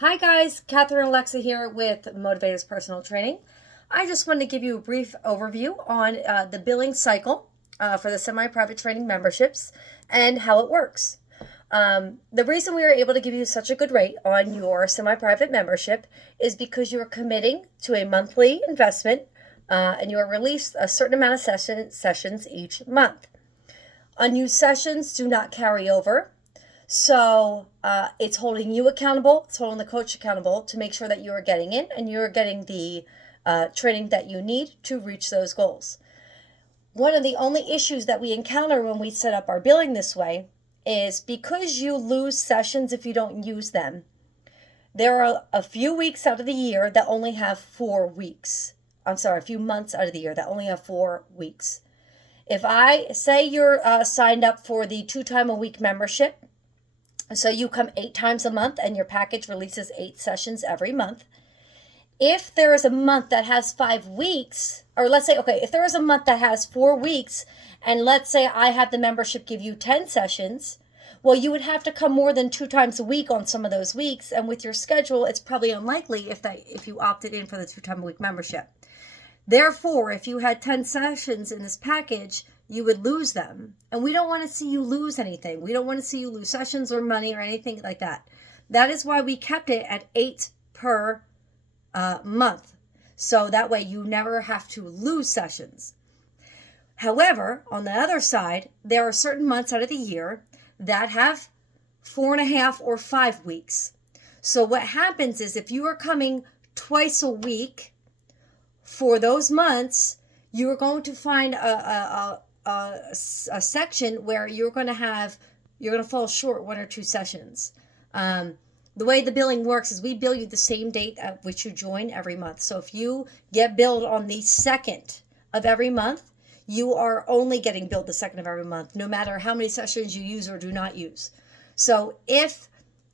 Hi guys, Catherine Alexa here with Motivators Personal Training. I just wanted to give you a brief overview on the billing cycle for the semi-private training memberships and how it works. The reason we are able to give you such a good rate on your semi-private membership is because you are committing to a monthly investment and you are released a certain amount of sessions each month. Unused sessions do not carry over. So it's holding you accountable, it's holding the coach accountable to make sure that you are getting in and you're getting the training that you need to reach those goals. One of the only issues that we encounter when we set up our billing this way is because you lose sessions if you don't use them. There are a few weeks out of the year that only have 4 weeks. A few months out of the year that only have 4 weeks. If I say you're signed up for the 2-time-a-week membership, so you come 8 times a month and your package releases 8 sessions every month. If there is a month that has 5 weeks, or let's say, if there is a month that has 4 weeks, and let's say I have the membership give you 10 sessions, well, you would have to come more than 2 times a week on some of those weeks. And with your schedule, it's probably unlikely if you opted in for the 2-time-a-week membership. Therefore, if you had 10 sessions in this package, you would lose them. And we don't want to see you lose anything. We don't want to see you lose sessions or money or anything like that. That is why we kept it at 8 per month. So that way you never have to lose sessions. However, on the other side, there are certain months out of the year that have 4.5 or 5 weeks. So what happens is if you are coming twice a week for those months, you are going to find a section where you're going to fall short 1 or 2 sessions. The way the billing works is we bill you the same date at which you join every month. So if you get billed on the 2nd of every month, you are only getting billed the 2nd of every month, no matter how many sessions you use or do not use. So if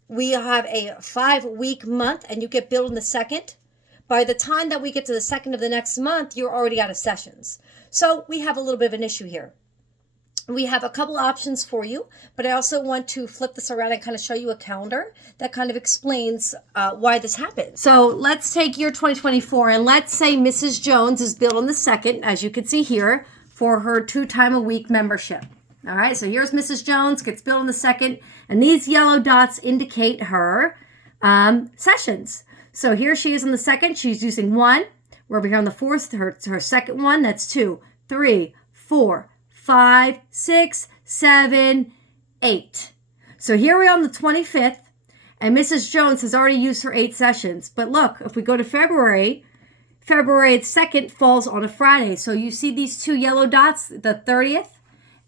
we have a 5-week month and you get billed on the 2nd, by the time that we get to the 2nd of the next month, you're already out of sessions. So we have a little bit of an issue here. We have a couple options for you, but I also want to flip this around and kind of show you a calendar that kind of explains why this happens. So let's take year 2024, and let's say Mrs. Jones is billed on the 2nd, as you can see here, for her 2-time-a-week membership. All right, so here's Mrs. Jones, gets billed on the 2nd, and these yellow dots indicate her sessions. So here she is on the 2nd, she's using 1. We're over here on the 4th, her second one, that's 2, 3, 4, 5, 6, 7, 8. So here we are on the 25th, and Mrs. Jones has already used her 8 sessions. But look, if we go to February 2nd falls on a Friday. So you see these 2 yellow dots, the 30th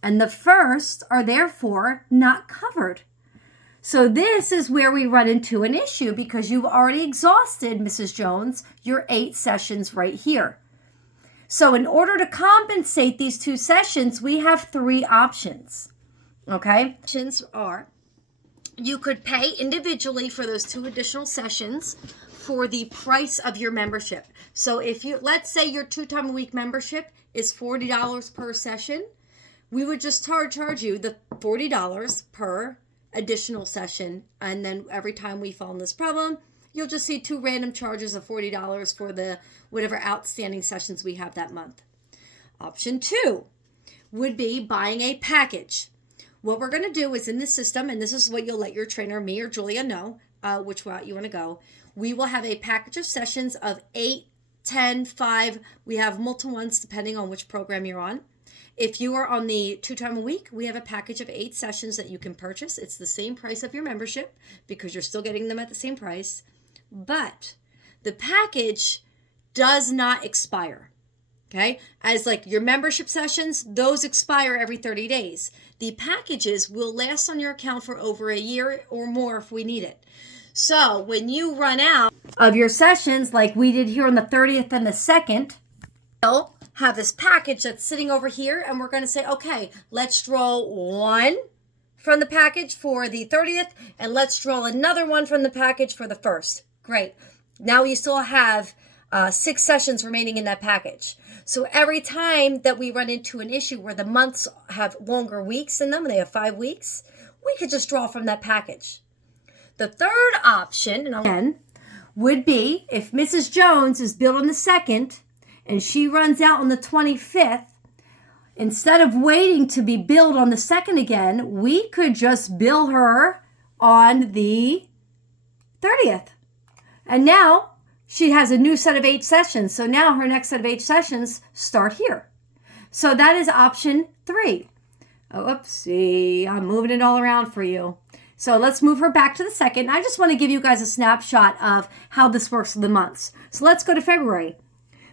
and the 1st are therefore not covered. So this is where we run into an issue because you've already exhausted, Mrs. Jones, your 8 sessions right here. So in order to compensate these 2 sessions, we have 3 options. Okay? Options are, you could pay individually for those 2 additional sessions for the price of your membership. So if you, let's say your 2-time-a-week membership is $40 per session, we would just charge you the $40 per additional session, and then every time we fall in this problem, you'll just see 2 random charges of $40 for the whatever outstanding sessions we have that month. Option 2 would be buying a package. What we're going to do is in the system, and this is what you'll let your trainer, me or Julia, know which route you want to go. We will have a package of sessions of 8, 10, 5. We have multiple ones depending on which program you're on. If you are on the 2-time-a-week, we have a package of 8 sessions that you can purchase. It's the same price of your membership because you're still getting them at the same price. But the package does not expire. Okay? As like your membership sessions, those expire every 30 days. The packages will last on your account for over a year or more if we need it. So when you run out of your sessions, like we did here on the 30th and the 2nd, we'll have this package that's sitting over here, and we're going to say, okay, let's draw 1 from the package for the 30th, and let's draw another one from the package for the 1st. Great. Now you still have 6 sessions remaining in that package. So every time that we run into an issue where the months have longer weeks in them, they have 5 weeks, we could just draw from that package. The third option, and again, would be if Mrs. Jones is billed on the 2nd and she runs out on the 25th, instead of waiting to be billed on the 2nd again, we could just bill her on the 30th. And now she has a new set of 8 sessions. So now her next set of 8 sessions start here. So that is option 3. Oh, oopsie, I'm moving it all around for you. So let's move her back to the 2nd. I just want to give you guys a snapshot of how this works for the months. So let's go to February.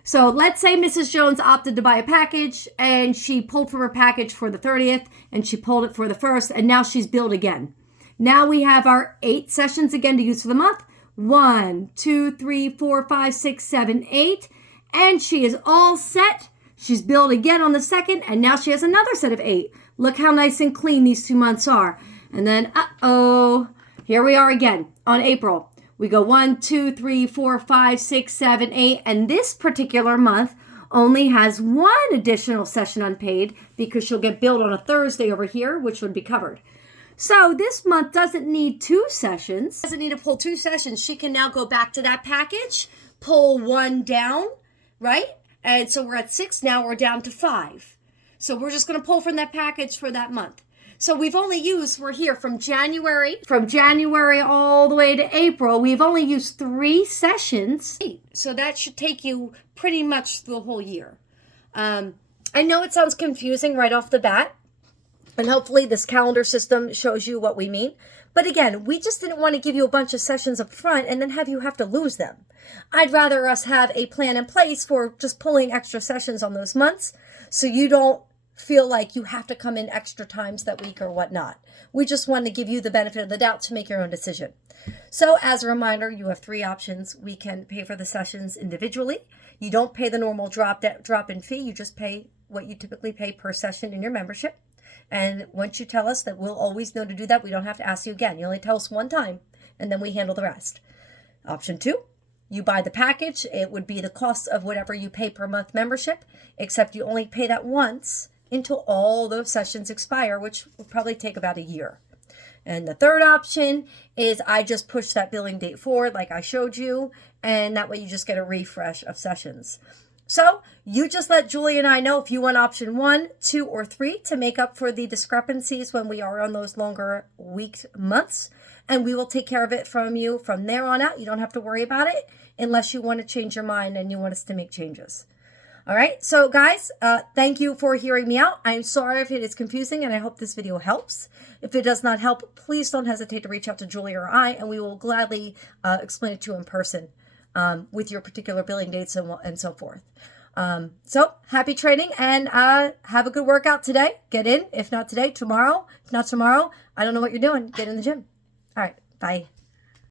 So let's say Mrs. Jones opted to buy a package and she pulled from her package for the 30th and she pulled it for the 1st and now she's billed again. Now we have our 8 sessions again to use for the month. 1, 2, 3, 4, 5, 6, 7, 8. And she is all set. She's billed again on the 2nd and now she has another set of 8. Look how nice and clean these 2 months are. And then, here we are again on April. We go 1, 2, 3, 4, 5, 6, 7, 8. And this particular month only has 1 additional session unpaid because she'll get billed on a Thursday over here, which would be covered. So this month doesn't need 2 sessions. Doesn't need to pull 2 sessions. She can now go back to that package, pull 1 down, right? And so we're at 6 now. We're down to 5. So we're just going to pull from that package for that month. So we've only used, we're here from January all the way to April. We've only used 3 sessions. So that should take you pretty much the whole year. I know it sounds confusing right off the bat. And hopefully this calendar system shows you what we mean. But again, we just didn't want to give you a bunch of sessions up front and then have you have to lose them. I'd rather us have a plan in place for just pulling extra sessions on those months so you don't feel like you have to come in extra times that week or whatnot. We just want to give you the benefit of the doubt to make your own decision. So as a reminder, you have 3 options. We can pay for the sessions individually. You don't pay the normal drop-in fee. You just pay what you typically pay per session in your membership. And once you tell us that, we'll always know to do that. We don't have to ask you again. You only tell us 1 time, and then we handle the rest. Option 2, you buy the package. It would be the cost of whatever you pay per month membership, except you only pay that once until all those sessions expire, which will probably take about a year. And the third option is I just push that billing date forward like I showed you, and that way you just get a refresh of sessions. So you just let Julie and I know if you want option 1, 2, or 3 to make up for the discrepancies when we are on those longer months, and we will take care of it from you from there on out. You don't have to worry about it unless you want to change your mind and you want us to make changes. All right, so guys, thank you for hearing me out. I'm sorry if it is confusing, and I hope this video helps. If it does not help, please don't hesitate to reach out to Julie or I, and we will gladly explain it to you in person with your particular billing dates and so forth. So happy training, and have a good workout today. Get in, if not today, tomorrow. If not tomorrow, I don't know what you're doing. Get in the gym. All right, bye.